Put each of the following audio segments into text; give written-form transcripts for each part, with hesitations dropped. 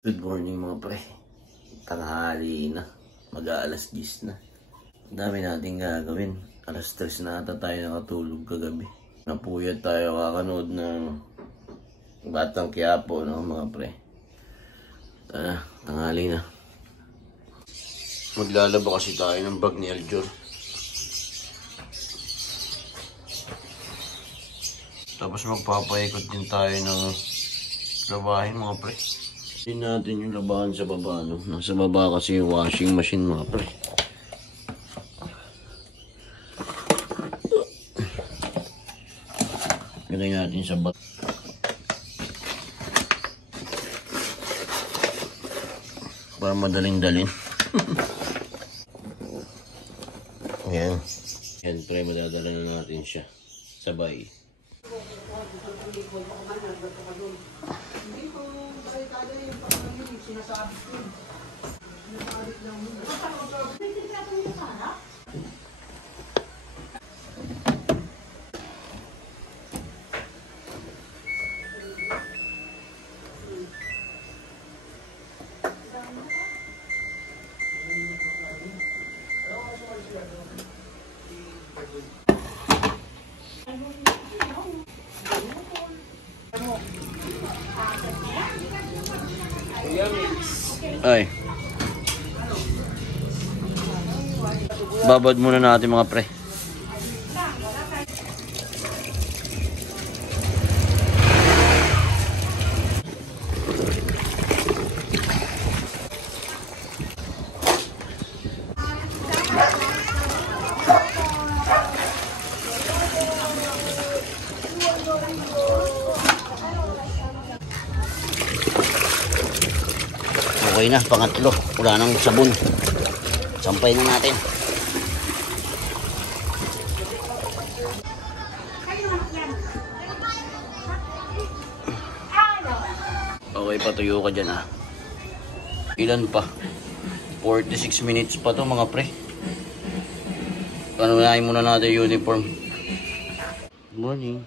Good morning mga pre. Tanghali na. Mag-aalas 10 na. Dami nating gagawin. Alas 3 na ata tayo nakatulog kagabi. Napuyat tayo kakanood ng Batang Quiapo, no mga pre. Tanghali na. Maglalaba kasi tayo ng bag ni Aljur. Tapos magpapaikot din tayo ng labahin mga pre. Hindi natin yung labahan sa baba, no? Nasa baba kasi yung washing machine mga pre. Ganoy natin sa bat. Para madaling-dalin. Ayan. Ayan pre, madadala na natin siya. Sabay. Ay. Babad muna natin mga pre. Okay na, pangatlo. Wala nang sabon. Sampay na natin. Okay, patuyo ka dyan ah. Ilan pa? 46 minutes pa to mga pre. Panunahin muna natin yung uniform. Good morning.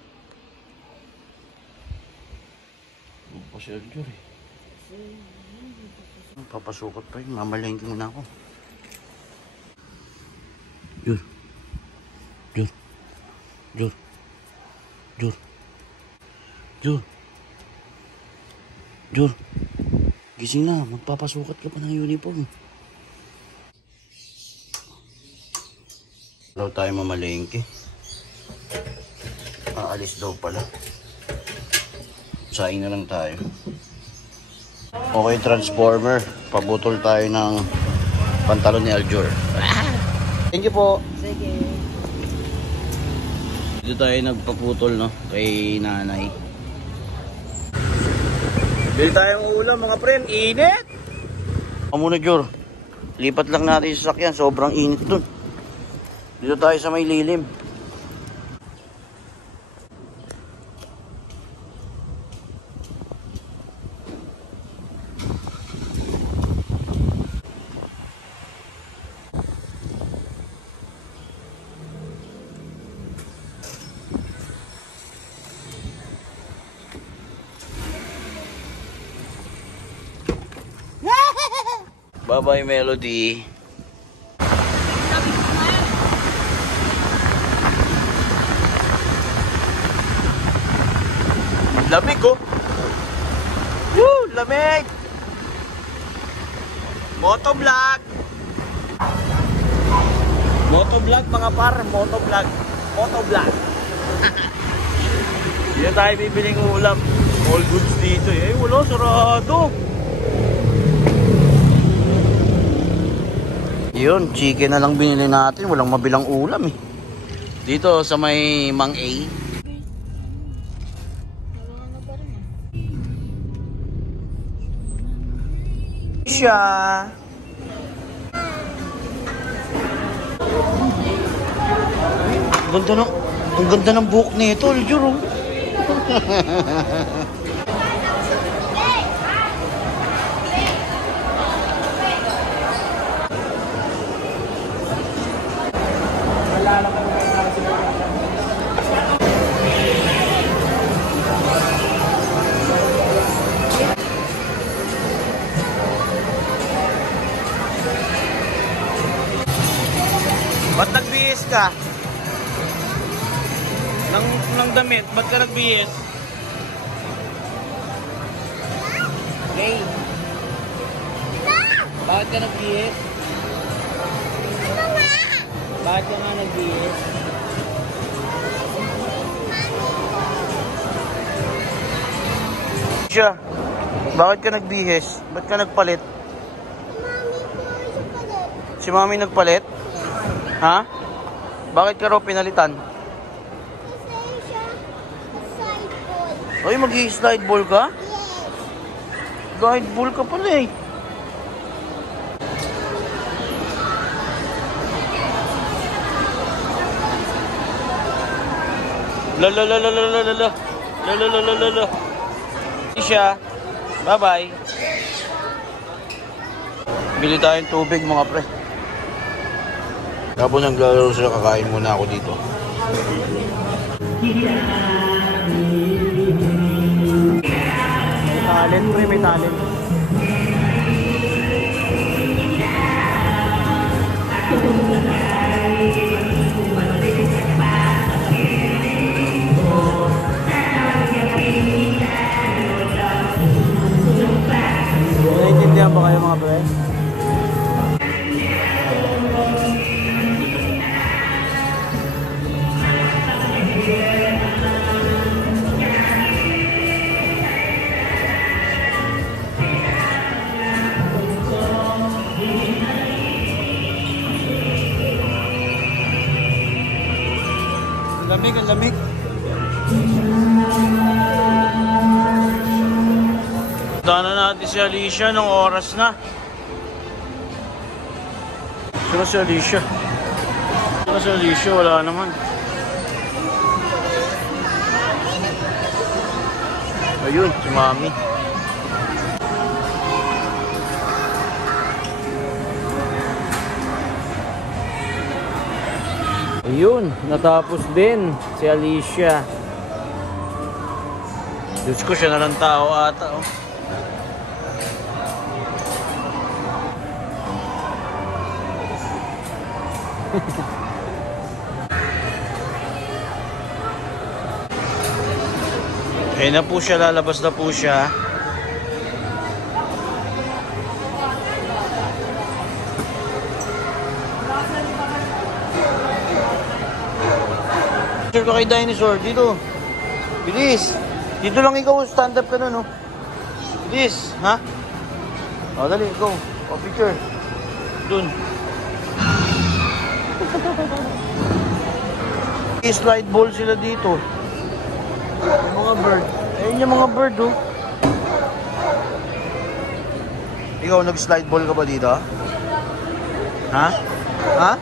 Ano si Aljur eh. Papasukot pa yun. Mamalengke muna ako. Jur. Jur. Jur. Jur. Jur. Jur. Gising na. Magpapasukat ka pa ng uniform. Daw tayo mamalengke. Aalis daw pala. Saing na lang tayo. Okay, Transformer. Pabutol tayo ng pantalon ni Aljur. Thank you po. Sige. Dito tayo nagpaputol, no? Kay nanay. Bili tayong ulam, mga friend. Init! Muna, Jur. Lipat lang natin sa sasakyan. Sobrang init dun. Dito tayo sa may lilim. Bye-bye, Melody. Lamig, oh. Woo! Lamig! Motovlog! Motovlog, mga par. Motovlog. Motovlog. Dito tayo bibiling ulam. All goods dito, eh. Wala, sarado. Yun, chicken na lang binili natin. Walang mabilang ulam eh. Dito sa may Mang A. Siya. Ang ganda ng buhok nito, Aljur. ka? Ng damit, ba't ka nagbihis? Okay. Bakit ka nagbihis? Bakit ka nga nagbihis? Siya, bakit ka nagbihis? Ba't ka nagpalit? Si Mami nagpalit? Ha? Bakit ka raw pinalitan? Ay, mag-i-slide ball ka? Slide ball ka pala eh. La. Siya. Bye-bye. Bili tayong tubig mga pre. Habang naglalaro sila, kakain muna ako dito. Talent pre, may talent. Naiintindihan ba kayo mga pre? Ang lamig. Daanan natin si Alicia ng oras na. Sino si Alicia? Sino si Alicia? Wala naman. Ayun, si Mami. Ayun, natapos din si Alicia. Diyos ko, siya na lang tao ata, oh. Ayun na po siya, lalabas na po siya. Picture ka kay Dinosaur, dito. Bilis. Dito lang ikaw, stand up ka nun, oh. Bilis, ha? O, dali, ikaw. O, picture. Dun. Slide ball sila dito. Yung mga bird. Ayun yung mga bird, oh. Ikaw, nag-slide ball ka ba dito? Ha? Ha?